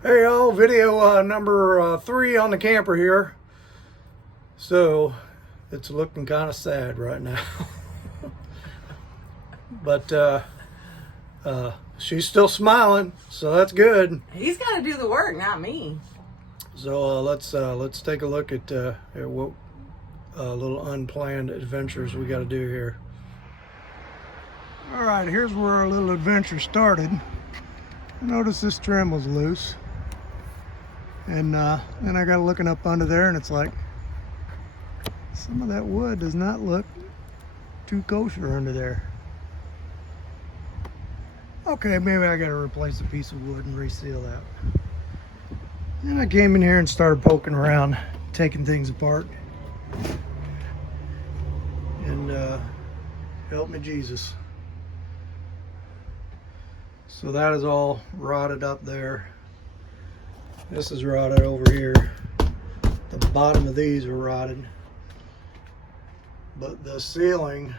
Hey y'all, video number 3 on the camper here. So it's looking kind of sad right now. But she's still smiling, so that's good. He's got to do the work, not me. So let's take a look at what little unplanned adventures we got to do here. All right, here's where our little adventure started. I noticed this trim was loose. And then I got looking up under there, and it's like some of that wood does not look too kosher under there. Okay, maybe I got to replace a piece of wood and reseal that. And I came in here and started poking around, taking things apart. And help me Jesus. So that is all rotted up there. This is rotted over here. The bottom of these are rotted. But the ceiling,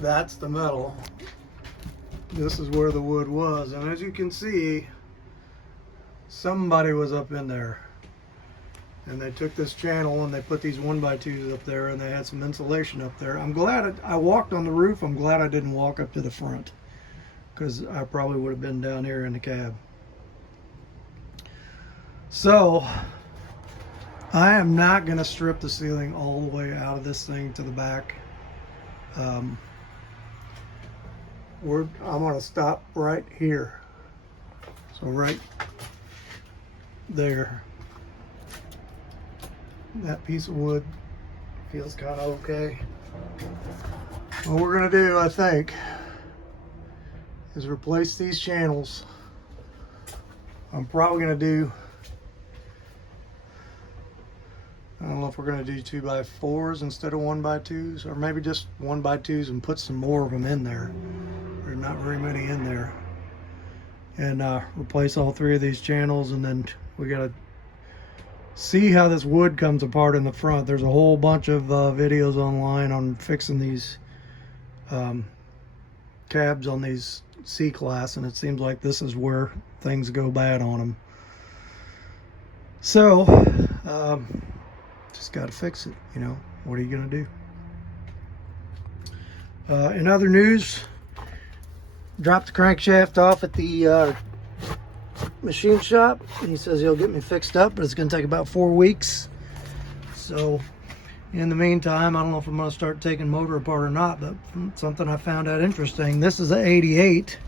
that's the metal. This is where the wood was. And as you can see, somebody was up in there. And they took this channel and they put these 1x2s up there, and they had some insulation up there. I'm glad I walked on the roof. I'm glad I didn't walk up to the front, because I probably would have been down here in the cab. So I am not going to strip the ceiling all the way out of this thing to the back. I'm going to stop right here. So right there. That piece of wood feels kind of okay. What we're going to do, I think, is replace these channels. I'm probably going to do, I don't know if we're going to do 2x4s instead of 1x2s, or maybe just 1x2s and put some more of them in there. There's not very many in there. And replace all 3 of these channels, and then we got to see how this wood comes apart in the front. There's a whole bunch of videos online on fixing these cabs on these C-Class, and it seems like this is where things go bad on them. So just got to fix it, you know. What are you gonna do? In other news, dropped the crankshaft off at the machine shop, and he says he'll get me fixed up, but it's gonna take about 4 weeks. So in the meantime, I don't know if I'm going to start taking motor apart or not, but something I found out interesting. This is an 88,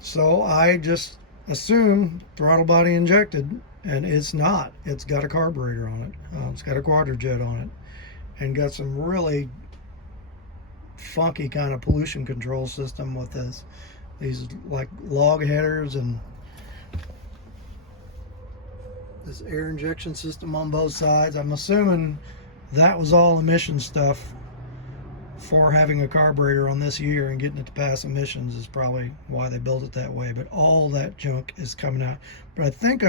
so I just assumed throttle body injected, and it's not. It's got a carburetor on it. It's got a quadrajet on it, and got some really funky kind of pollution control system with these like log headers and this air injection system on both sides. I'm assuming that was all emission stuff for having a carburetor on this year and getting it to pass emissions is probably why they built it that way. But all that junk is coming out. But I think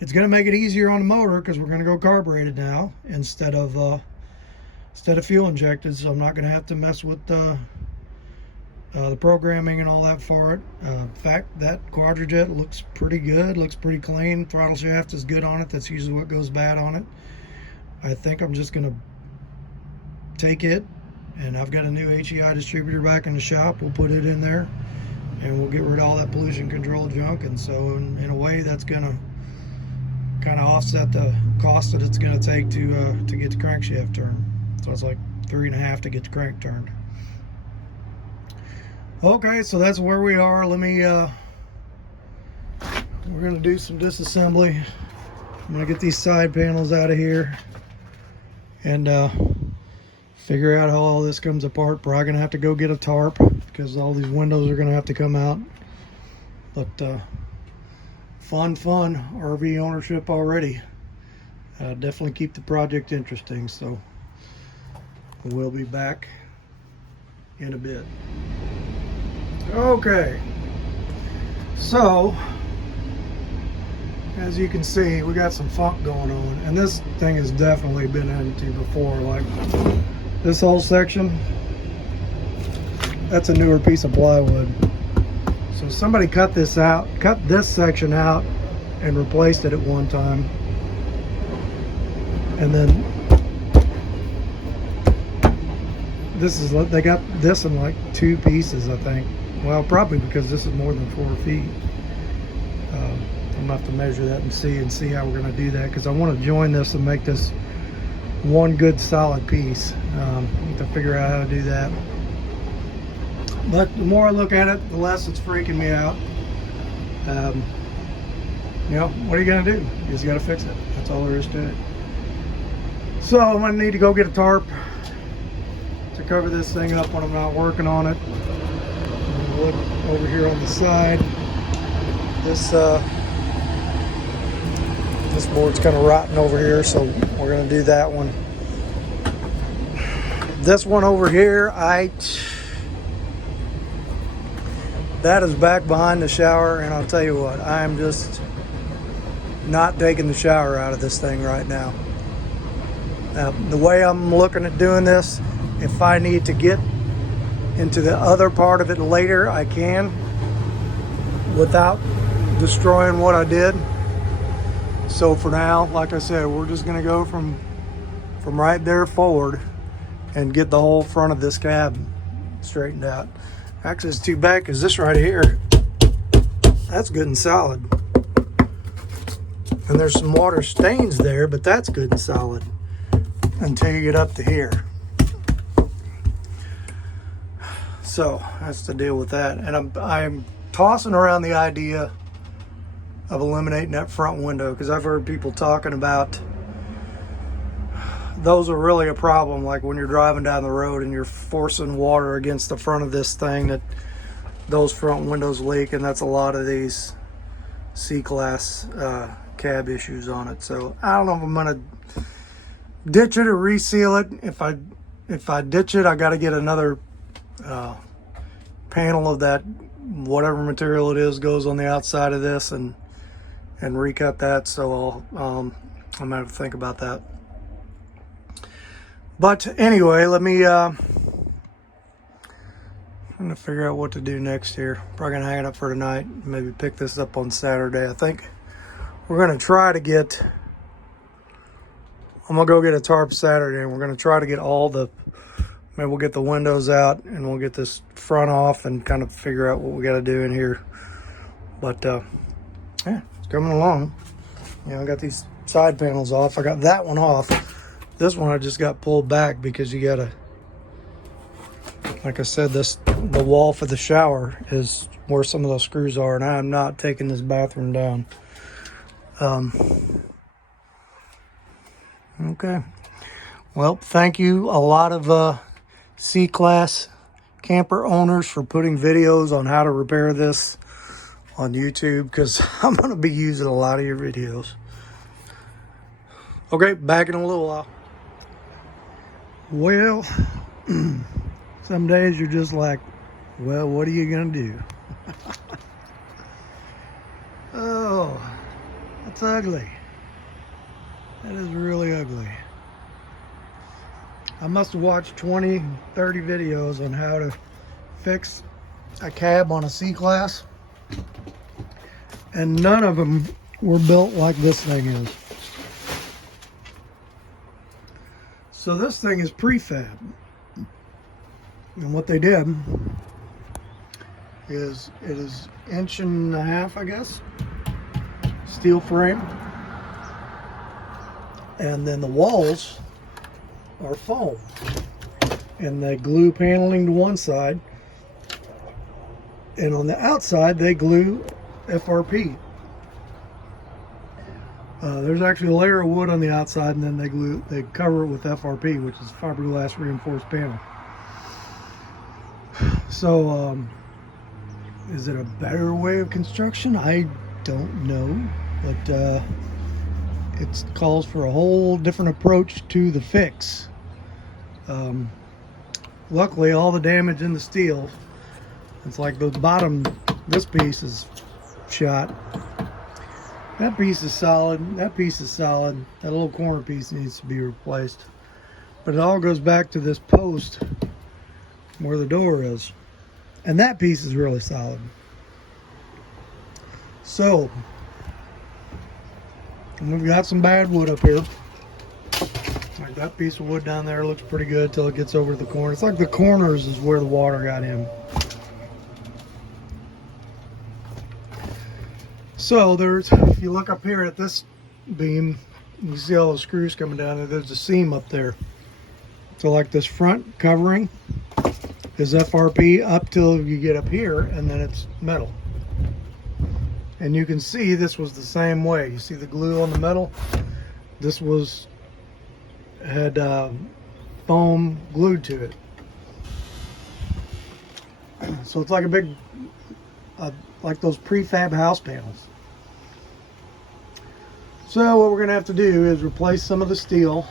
it's going to make it easier on the motor, because we're going to go carbureted now instead of fuel injected. So I'm not going to have to mess with the programming and all that for it. In fact, that quadrajet looks pretty good, looks pretty clean. Throttle shaft is good on it. That's usually what goes bad on it. I think I'm just going to take it, and I've got a new HEI distributor back in the shop. We'll put it in there, and we'll get rid of all that pollution control junk. And so in a way, that's going to kind of offset the cost that it's going to take to get the crankshaft turned. So it's like $3.5 to get the crank turned. Okay, so that's where we are. Let me we're going to do some disassembly. I'm going to get these side panels out of here and figure out how all this comes apart. Probably going to have to go get a tarp, because all these windows are going to have to come out. But fun RV ownership already. Definitely keep the project interesting. So we'll be back in a bit. Okay, so as you can see, we got some funk going on, and this thing has definitely been into before. Like this whole section, that's a newer piece of plywood. So somebody cut this section out and replaced it at one time. And then they got this in like 2 pieces, I think. Well, probably because this is more than 4 feet. I'm gonna have to measure that and see how we're gonna do that, because I want to join this and make this one good solid piece. Need to figure out how to do that. But the more I look at it, the less it's freaking me out. You know, what are you gonna do? You just gotta fix it. That's all there is to it. So I'm gonna need to go get a tarp to cover this thing up when I'm not working on it. Look over here on the side. This board's kind of rotten over here, so we're gonna do that one. This one over here, that is back behind the shower, and I'll tell you what, I am just not taking the shower out of this thing right now. The way I'm looking at doing this, if I need to get into the other part of it later, I can, without destroying what I did. So for now, like I said, we're just gonna go from right there forward and get the whole front of this cab straightened out. Actually, it's too bad because this right here, that's good and solid. And there's some water stains there, but that's good and solid until you get up to here. So that's the deal with that. And I'm tossing around the idea of eliminating that front window, because I've heard people talking about those are really a problem, like when you're driving down the road and you're forcing water against the front of this thing, that those front windows leak, and that's a lot of these C-Class cab issues on it. So I don't know if I'm gonna ditch it or reseal it. If I ditch it, I got to get another panel of that, whatever material it is goes on the outside of this, and recut that. So I'm gonna have to think about that. But anyway, I'm gonna figure out what to do next here. Probably gonna hang it up for tonight, maybe pick this up on Saturday. I think we're gonna try to get, I'm gonna go get a tarp Saturday, and we're gonna try to get maybe we'll get the windows out and we'll get this front off and kind of figure out what we gotta do in here. But yeah, it's coming along. You know, I got these side panels off. I got that one off. This one I just got pulled back because you gotta, like I said, the wall for the shower is where some of those screws are, and I am not taking this bathroom down. Okay. Well, thank you a lot of C-Class camper owners for putting videos on how to repair this on YouTube, because I'm going to be using a lot of your videos. Okay, back in a little while. Well, some days you're just like, well, what are you going to do? Oh, that's ugly. That is really ugly. I must have watched 20, 30 videos on how to fix a cab on a C-Class, and none of them were built like this thing is. So this thing is prefab, and what they did is, it is 1.5 inches, I guess, steel frame, and then the walls are foam, and they glue paneling to one side, and on the outside they glue FRP. There's actually a layer of wood on the outside, and then they cover it with FRP, which is fiberglass reinforced panel. So is it a better way of construction? I don't know, but it calls for a whole different approach to the fix. Luckily, all the damage in the steel, it's like the bottom, this piece is shot. That piece is solid, that piece is solid. That little corner piece needs to be replaced. But it all goes back to this post where the door is. And that piece is really solid. So, we've got some bad wood up here. Like that piece of wood down there looks pretty good till it gets over to the corner. It's like the corners is where the water got in. So there's, if you look up here at this beam, you see all the screws coming down there. There's a seam up there. So like this front covering is FRP up till you get up here, and then it's metal. And you can see this was the same way. You see the glue on the metal? This had foam glued to it. So it's like a big, like those prefab house panels. So what we're gonna have to do is replace some of the steel,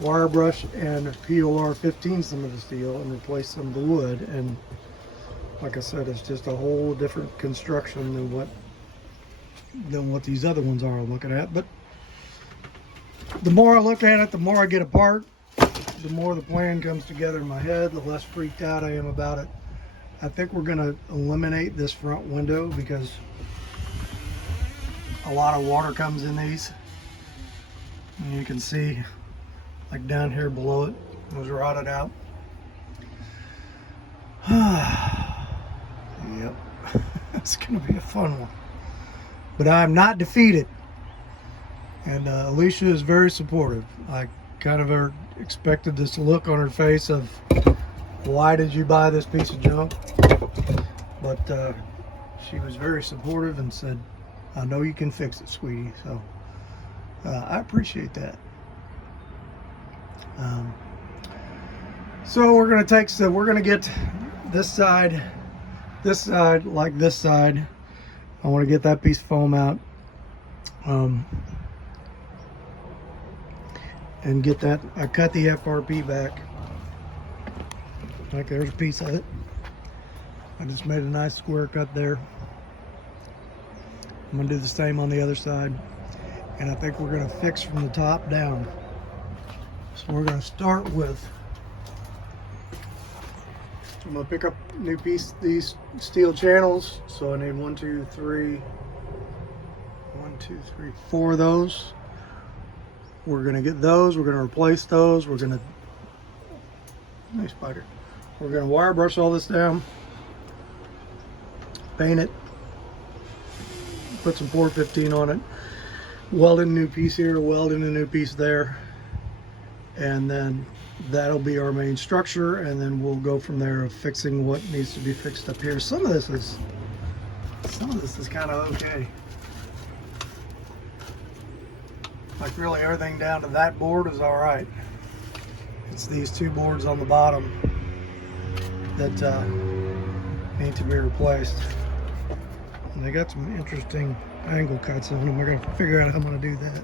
wire brush and POR15 some of the steel, and replace some of the wood. And like I said, it's just a whole different construction than what these other ones are looking at. But the more I look at it, the more I get apart, the more the plan comes together in my head, the less freaked out I am about it. I think we're gonna eliminate this front window because a lot of water comes in these. And you can see, like down here below it, was rotted out. Yep, it's gonna be a fun one. But I'm not defeated. And Alicia is very supportive. I kind of expected this look on her face of, why did you buy this piece of junk? But she was very supportive and said, I know you can fix it, sweetie. So I appreciate that. So we're gonna get this side like this side. I want to get that piece of foam out. And get that, I cut the FRP back. Like there's a piece of it. I just made a nice square cut there. I'm gonna do the same on the other side. And I think we're gonna fix from the top down. So we're gonna start with, I'm gonna pick up these steel channels. So I need 4 of those. We're gonna get those, we're gonna replace those, we're gonna, nice spider. We're gonna wire brush all this down, paint it, put some 415 on it, weld in a new piece here, weld in a new piece there, and then that'll be our main structure, and then we'll go from there of fixing what needs to be fixed up here. Some of this is kind of okay. Like really everything down to that board is all right. It's these 2 boards on the bottom that need to be replaced. And they got some interesting angle cuts on them. We're gonna figure out how I'm gonna do that.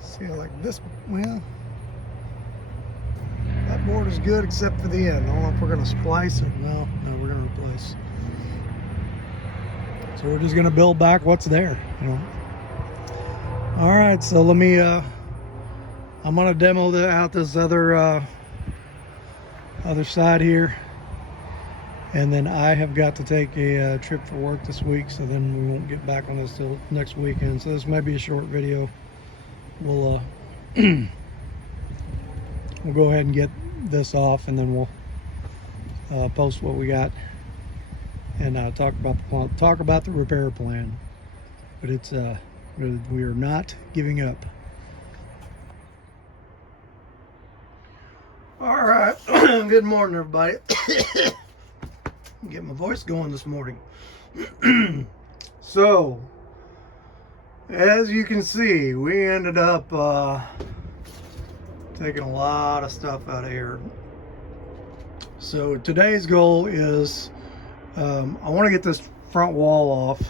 See, like this, well, that board is good except for the end. I don't know if we're gonna splice it. No, we're gonna replace. So we're just gonna build back what's there, you know. All right, so let me, I'm gonna demo out this other side here. And then I have got to take a trip for work this week, so then we won't get back on this till next weekend. So this may be a short video. We'll we'll go ahead and get this off, and then we'll post what we got and talk about the repair plan. But it's we are not giving up. All right, good morning, everybody. Get my voice going this morning. So, as you can see, we ended up taking a lot of stuff out of here. So today's goal is I want to get this front wall off.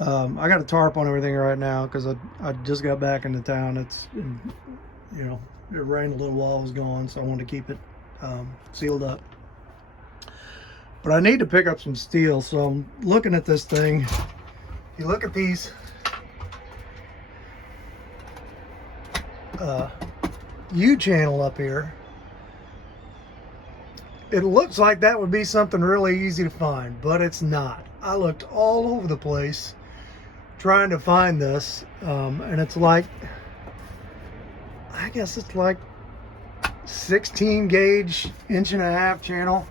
I got a tarp on everything right now because I just got back into town. It's, you know, it rained a little while I was gone, so I wanted to keep it sealed up. But I need to pick up some steel, so I'm looking at this thing. You look at these U-channel up here. It looks like that would be something really easy to find, but it's not. I looked all over the place trying to find this, and it's like, I guess it's like 16 gauge, 1.5 inch channel.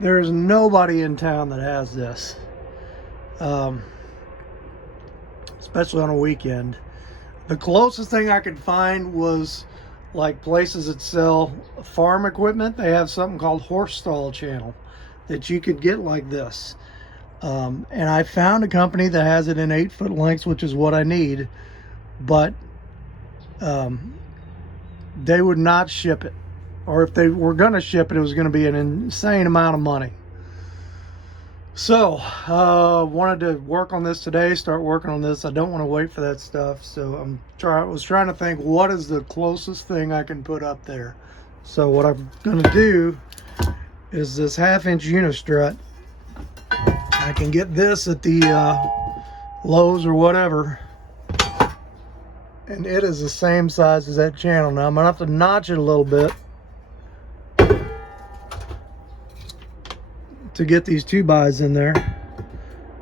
There's nobody in town that has this, especially on a weekend. The closest thing I could find was like places that sell farm equipment. They have something called horse stall channel that you could get like this. And I found a company that has it in 8-foot lengths, which is what I need, but they would not ship it. Or if they were going to ship it, it was going to be an insane amount of money. So, wanted to work on this today, start working on this. I don't want to wait for that stuff. So I was trying to think, what is the closest thing I can put up there? So what I'm going to do is this 1/2 inch unistrut. I can get this at the Lowe's or whatever. And it is the same size as that channel. Now I'm going to have to notch it a little bit to get these 2x in there,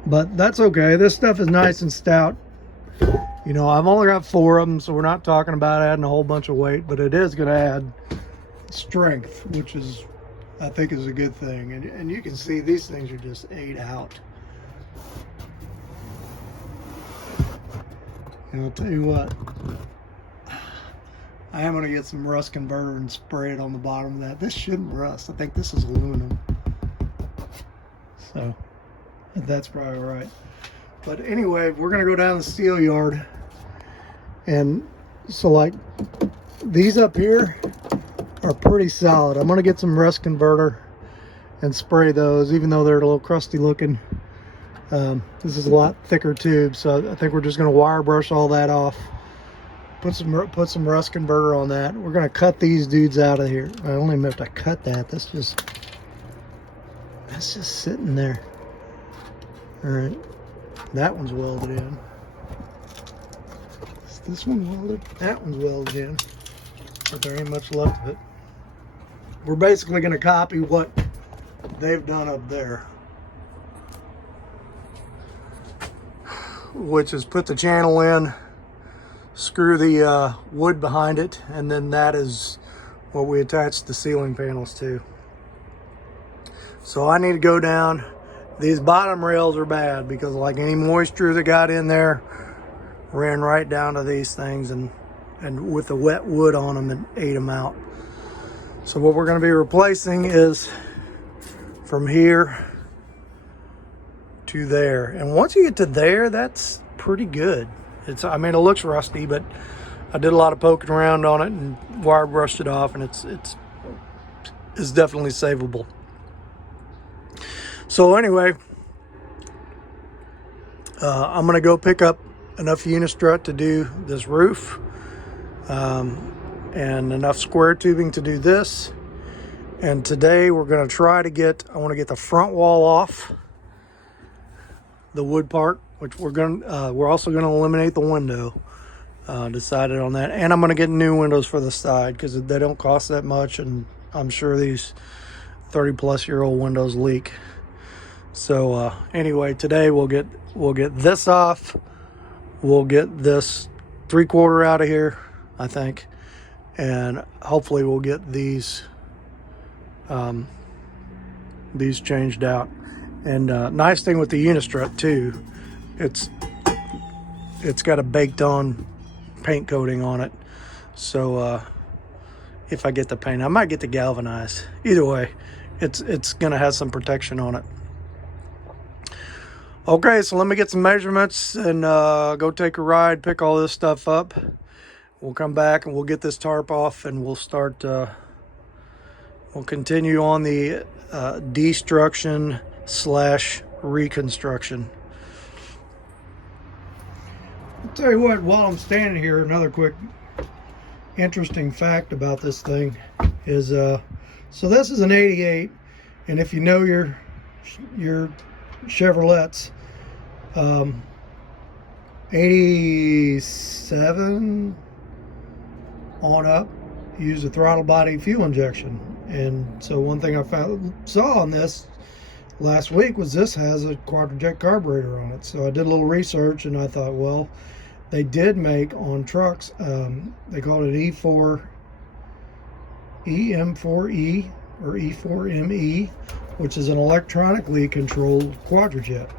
but that's okay. This stuff is nice and stout. You know, I've only got 4 of them, so we're not talking about adding a whole bunch of weight, but it is going to add strength, which is, I think, is a good thing. And you can see these things are just ate out. And I'll tell you what, I am going to get some rust converter and spray it on the bottom of that. This shouldn't rust. I think this is aluminum. So that's probably right. But anyway, we're gonna go down the steel yard, and so like these up here are pretty solid. I'm gonna get some rust converter and spray those, even though they're a little crusty looking. This is a lot thicker tube, so I think we're just gonna wire brush all that off. Put some rust converter on that. We're gonna cut these dudes out of here. I don't even have to cut that. That's just sitting there. All right, that one's welded in. Is this one welded? That one's welded in, but there ain't much left of it. We're basically going to copy what they've done up there, which is put the channel in, screw the wood behind it, and then that is what we attach the ceiling panels to. So I need to go down. These bottom rails are bad because like any moisture that got in there ran right down to these things, and with the wet wood on them, and ate them out. So what we're going to be replacing is from here to there. And once you get to there, that's pretty good. I mean, it looks rusty, but I did a lot of poking around on it and wire brushed it off, and it's definitely savable. So anyway, I'm going to go pick up enough unistrut to do this roof, and enough square tubing to do this. And today we're going to try to I want to get the front wall off, the wood part, which we're also going to eliminate the window. Decided on that. And I'm going to get new windows for the side because they don't cost that much, and I'm sure these 30-plus-year-old windows leak. So anyway, today we'll get this off. We'll get this 3/4 out of here, I think, and hopefully we'll get these changed out. And nice thing with the unistrut too, it's got a baked on paint coating on it. So if I get the paint, I might get the galvanized. Either way, it's gonna have some protection on it. Okay, so let me get some measurements and go take a ride, pick all this stuff up. We'll come back and we'll get this tarp off, and we'll start, we'll continue on the destruction / reconstruction. I'll tell you what, while I'm standing here, another quick interesting fact about this thing is, so this is an 88, and if you know your Chevrolets, 87, on up, use a throttle body fuel injection. And so one thing I saw on this last week was this has a quadra-jet carburetor on it. So I did a little research and I thought, well, they did make on trucks, they called it E4, EM4E or E4ME, which is an electronically controlled quadra-jet,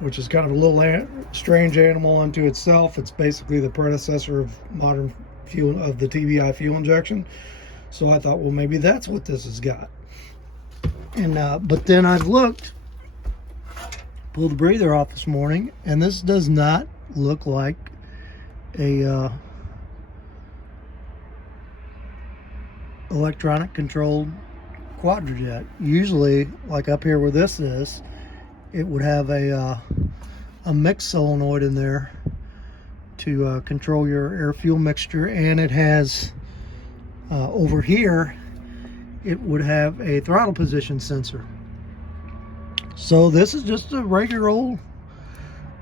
which is kind of a little strange animal unto itself. It's basically the predecessor of modern fuel, of the TBI fuel injection. So I thought, well, maybe that's what this has got. And but then I've looked, pulled the breather off this morning, and this does not look like a electronic controlled quadra-jet. Usually, like up here where this is, it would have a mix solenoid in there to control your air fuel mixture, and it has over here it would have a throttle position sensor. So this is just a regular old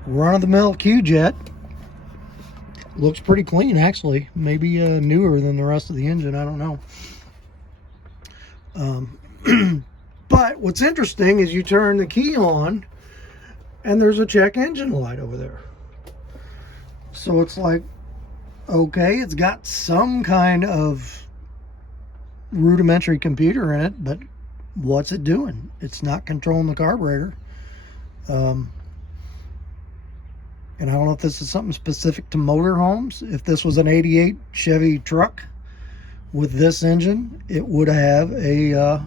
run-of-the-mill Q-jet. Looks pretty clean, actually. Maybe newer than the rest of the engine, I don't know. But what's interesting is you turn the key on and there's a check engine light over there. So it's like, okay, it's got some kind of rudimentary computer in it, but what's it doing? It's not controlling the carburetor. And I don't know if this is something specific to motorhomes. If this was an 88 Chevy truck with this engine, it would have a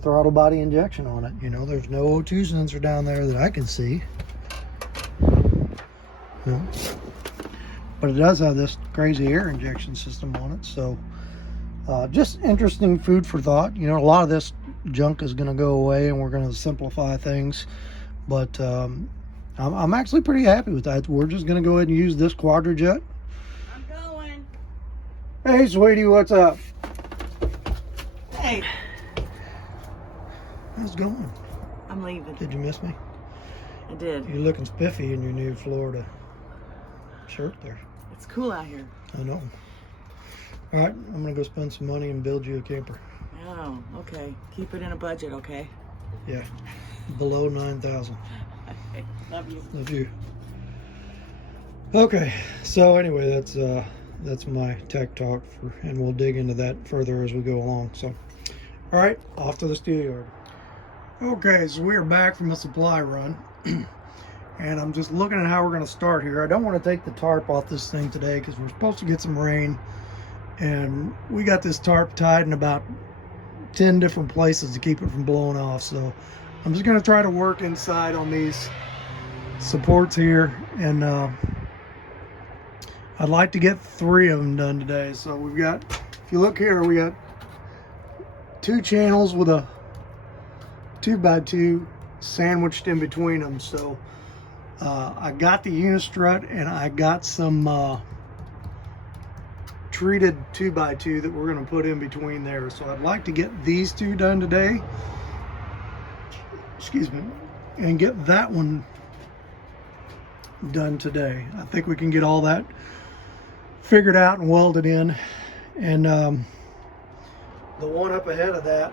throttle body injection on it. You know, there's no O2 sensor down there that I can see. Yeah. But it does have this crazy air injection system on it. So just interesting food for thought. You know, a lot of this junk is going to go away and we're going to simplify things. But I'm actually pretty happy with that. We're just going to go ahead and use this quadra-jet. I'm going. Hey, sweetie, what's up? Hey. How's it going? I'm leaving. Did you miss me? I did. You're looking spiffy in your new Florida shirt there. It's cool out here. I know. All right, I'm going to go spend some money and build you a camper. Oh, okay. Keep it in a budget, okay? Yeah, below 9,000. Okay. Love you. Love you. Okay, so anyway, that's my tech talk, and we'll dig into that further as we go along. So, all right, off to the steel yard. Okay, so we are back from a supply run, and I'm just looking at how we're going to start here. I don't want to take the tarp off this thing today because we're supposed to get some rain, and we got this tarp tied in about 10 different places to keep it from blowing off. So I'm just going to try to work inside on these supports here, and I'd like to get 3 of them done today. So we've got, if you look here, we got 2 channels with a 2x2 sandwiched in between them. So I got the unistrut and I got some treated 2x2 that we're going to put in between there. So I'd like to get these 2 done today, excuse me, and get that one done today. I think we can get all that figured out and welded in. And the one up ahead of that,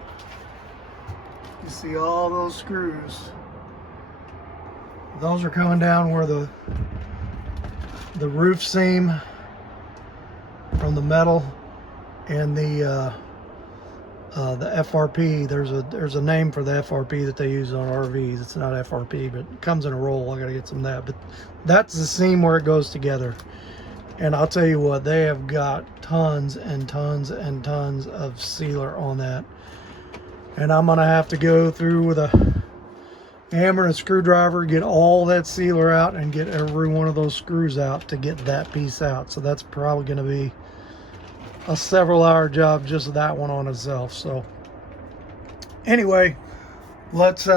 you see all those screws. Those are coming down where the roof seam from the metal and the FRP. There's a name for the FRP that they use on RVs. It's not FRP, but it comes in a roll. I gotta get some of that. But that's the seam where it goes together. And I'll tell you what, they have got tons and tons and tons of sealer on that. And I'm gonna have to go through with a hammer and a screwdriver, get all that sealer out and get every one of those screws out to get that piece out. So that's probably gonna be a several-hour job, just that one on itself. So anyway, let's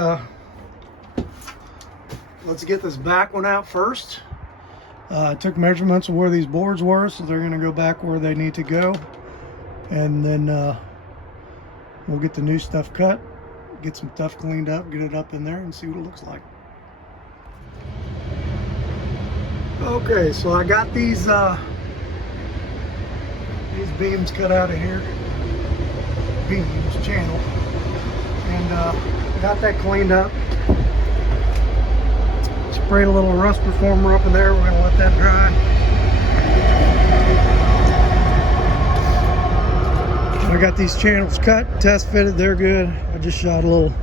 get this back one out first. I took measurements of where these boards were, so they're going to go back where they need to go, and then we'll get the new stuff cut, get some stuff cleaned up, get it up in there and see what it looks like. Okay, so I got these beams cut out of here. Beams, channel. And got that cleaned up. Sprayed a little rust reformer up in there. We're going to let that dry. I got these channels cut, test fitted. They're good. I just shot a little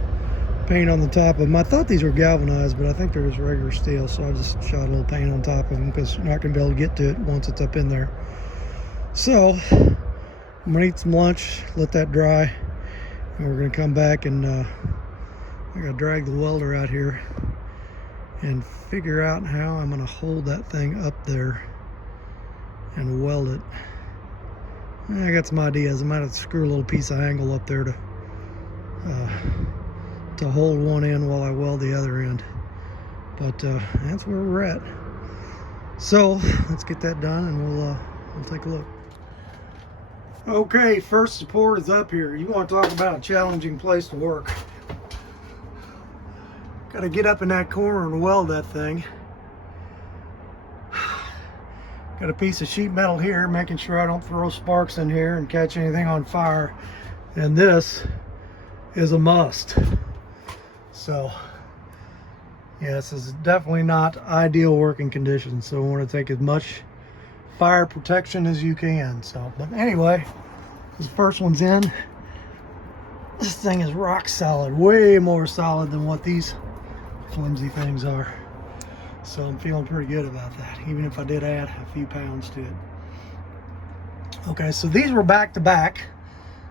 paint on the top of them. I thought these were galvanized, but I think they're just regular steel, so I just shot a little paint on top of them because you're not going to be able to get to it once it's up in there. So I'm going to eat some lunch, let that dry, and we're going to come back and I got to drag the welder out here and figure out how I'm going to hold that thing up there and weld it. I got some ideas. I might have to screw a little piece of angle up there to hold one end while I weld the other end. But that's where we're at. So let's get that done and we'll take a look. Okay, first support is up here. You want to talk about a challenging place to work. Got to get up in that corner and weld that thing. Got a piece of sheet metal here, making sure I don't throw sparks in here and catch anything on fire. And this is a must. So, yeah, this is definitely not ideal working conditions. So we want to take as much fire protection as you can. So, but anyway, this first one's in. This thing is rock solid, way more solid than what these flimsy things are. So I'm feeling pretty good about that, even if I did add a few pounds to it. Okay, so these were back to back.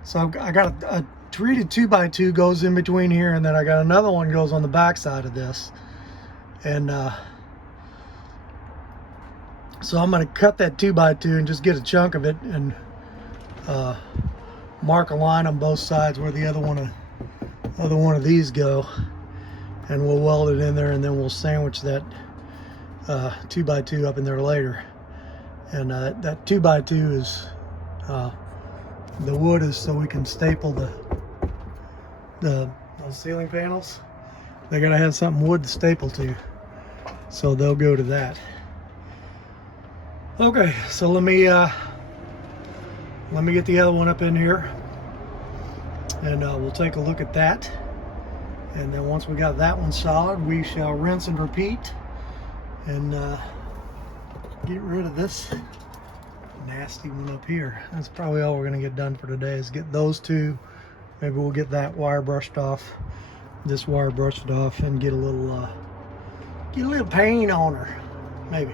So I got a treated 2x2 goes in between here, and then I got another one goes on the back side of this. And so I'm going to cut that 2x2 and just get a chunk of it and mark a line on both sides where the other one of these go, and we'll weld it in there, and then we'll sandwich that 2x2 up in there later. And that 2x2 is the wood is so we can staple those ceiling panels. They gotta have something wood to staple to, so they'll go to that. Okay, so let me get the other one up in here, and we'll take a look at that. And then once we got that one solid, we shall rinse and repeat and get rid of this nasty one up here. That's probably all we're gonna get done for today, is get those two. Maybe we'll get that wire brushed off, this wire brushed off, and get a little paint on her, maybe.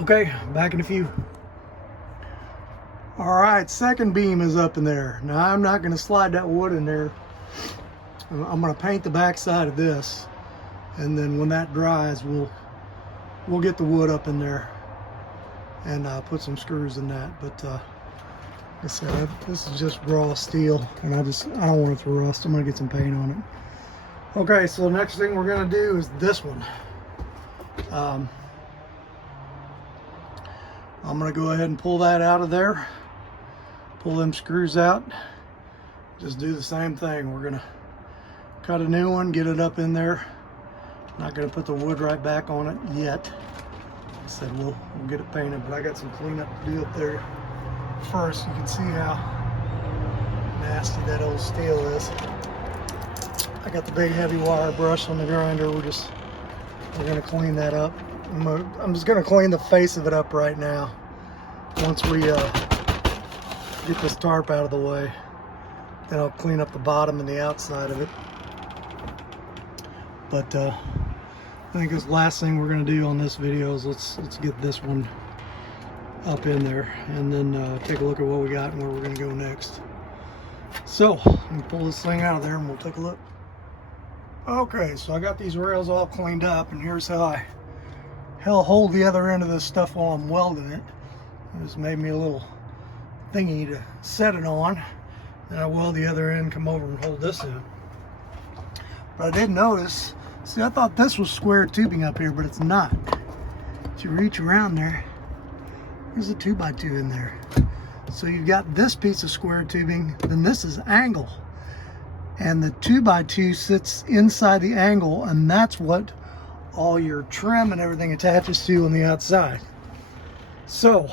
Okay, back in a few. All right, second beam is up in there. Now I'm not gonna slide that wood in there. I'm gonna paint the back side of this, and then when that dries, we'll get the wood up in there and put some screws in that. But like I said, this is just raw steel, and I don't want it to rust. I'm gonna get some paint on it. Okay, so the next thing we're gonna do is this one. I'm gonna go ahead and pull that out of there, pull them screws out, just do the same thing. We're gonna cut a new one, get it up in there. Not gonna put the wood right back on it yet. I said we'll get it painted, but I got some cleanup to do up there first. You can see how nasty that old steel is. I got the big heavy wire brush on the grinder. We're gonna clean that up. I'm just gonna clean the face of it up right now. Once we get this tarp out of the way, then I'll clean up the bottom and the outside of it. But I think this last thing we're gonna do on this video is let's get this one up in there, and then take a look at what we got and where we're gonna go next. So let me pull this thing out of there and we'll take a look. Okay, so I got these rails all cleaned up, and here's how I hold the other end of this stuff while I'm welding it. This made me a little thingy to set it on. Then I weld the other end, come over and hold this in. But I did notice, see, I thought this was square tubing up here, but it's not. If you reach around there, there's a 2x2 in there. So you've got this piece of square tubing, then this is angle. And the 2x2 sits inside the angle, and that's what all your trim and everything attaches to on the outside. So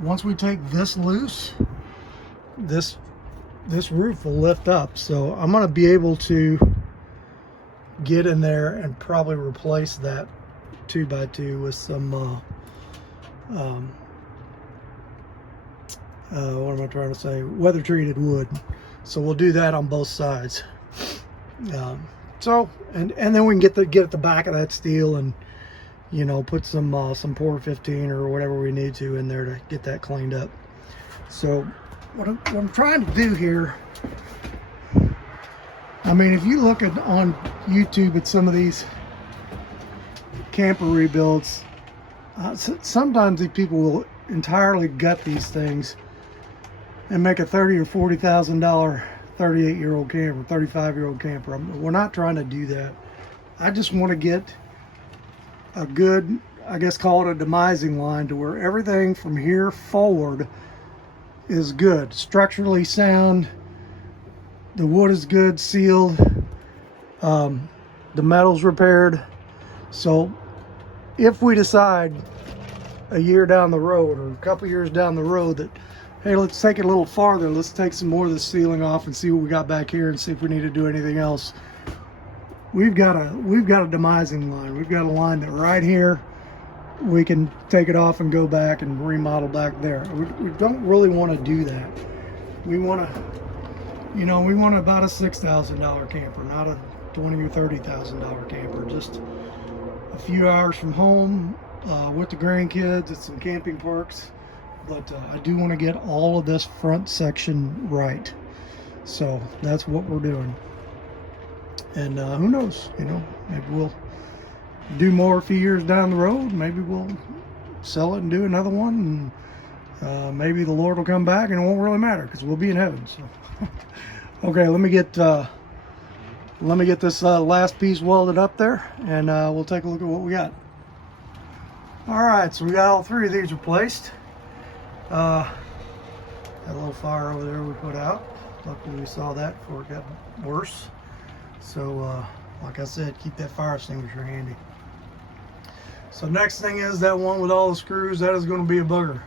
once we take this loose, this roof will lift up. So I'm going to be able to get in there and probably replace that 2x2 with some what am I trying to say, weather treated wood. So we'll do that on both sides. So and then we can get at the back of that steel and, you know, put some Porter 15 or whatever we need to in there to get that cleaned up. So what I'm trying to do here, I mean, if you look on YouTube at some of these camper rebuilds, sometimes these people will entirely gut these things and make a $30,000 or $40,000 38-year-old camper, 35-year-old camper. We're not trying to do that. I just want to get a good, I guess call it a demising line, to where everything from here forward is good, structurally sound. The wood is good, sealed. The metal's repaired. So if we decide a year down the road or a couple years down the road that, hey, let's take it a little farther, let's take some more of the ceiling off and see what we got back here and see if we need to do anything else, we've got a demising line. We've got a line that right here we can take it off and go back and remodel back there. We don't really want to do that. We want to, you know, we want about a $6,000 camper, not a $20,000 or $30,000 camper. Just a few hours from home with the grandkids at some camping parks. But I do want to get all of this front section right. So that's what we're doing. And who knows, you know, maybe we'll do more a few years down the road. Maybe we'll sell it and do another one. And maybe the Lord will come back and it won't really matter because we'll be in heaven. So, okay, let me get this last piece welded up there, and we'll take a look at what we got. All right, so we got all three of these replaced. That little fire over there we put out. Luckily we saw that before it got worse. So like I said, keep that fire extinguisher handy. So next thing is that one with all the screws. That is going to be a bugger,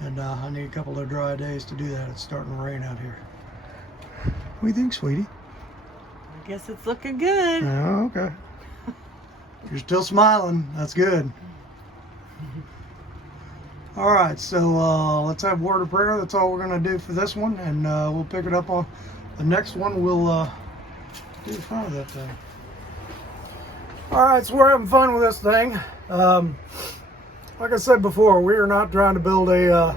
and I need a couple of dry days to do that. It's starting to rain out here. What do you think, sweetie? I guess it's looking good. Oh, okay. You're still smiling. That's good. All right, so let's have a word of prayer. That's all we're going to do for this one, and we'll pick it up on the next one. We'll do the front of that thing. All right, so we're having fun with this thing. Like I said before, we are not trying to build a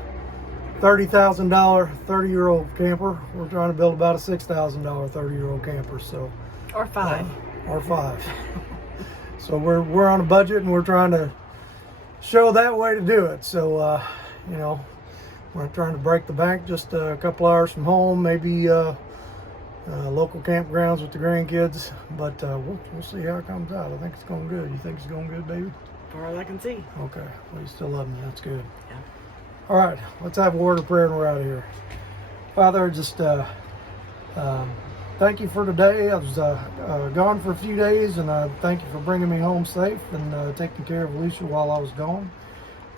$30,000 30-year-old camper. We're trying to build about a $6,000 30-year-old camper. So, or five. Or five. So we're on a budget, and we're trying to show that way to do it. So you know, we're not trying to break the bank. Just a couple hours from home, maybe local campgrounds with the grandkids. But we'll see how it comes out. I think it's going good. You think it's going good, baby? As far as I can see. Okay. Well, you still love me. That's good. Yeah. All right. Let's have a word of prayer and we're out of here. Father, just thank you for today. I was gone for a few days, and thank you for bringing me home safe and taking care of Alicia while I was gone.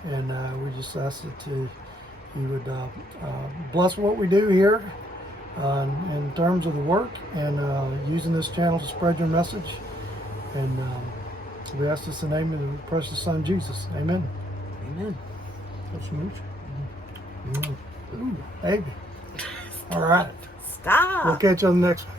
And we just ask that you would bless what we do here in terms of the work and using this channel to spread your message. And we ask this in the name of the precious Son, Jesus. Amen. Amen. That's smooth. Ooh, baby. All right. Stop. We'll catch you on the next one.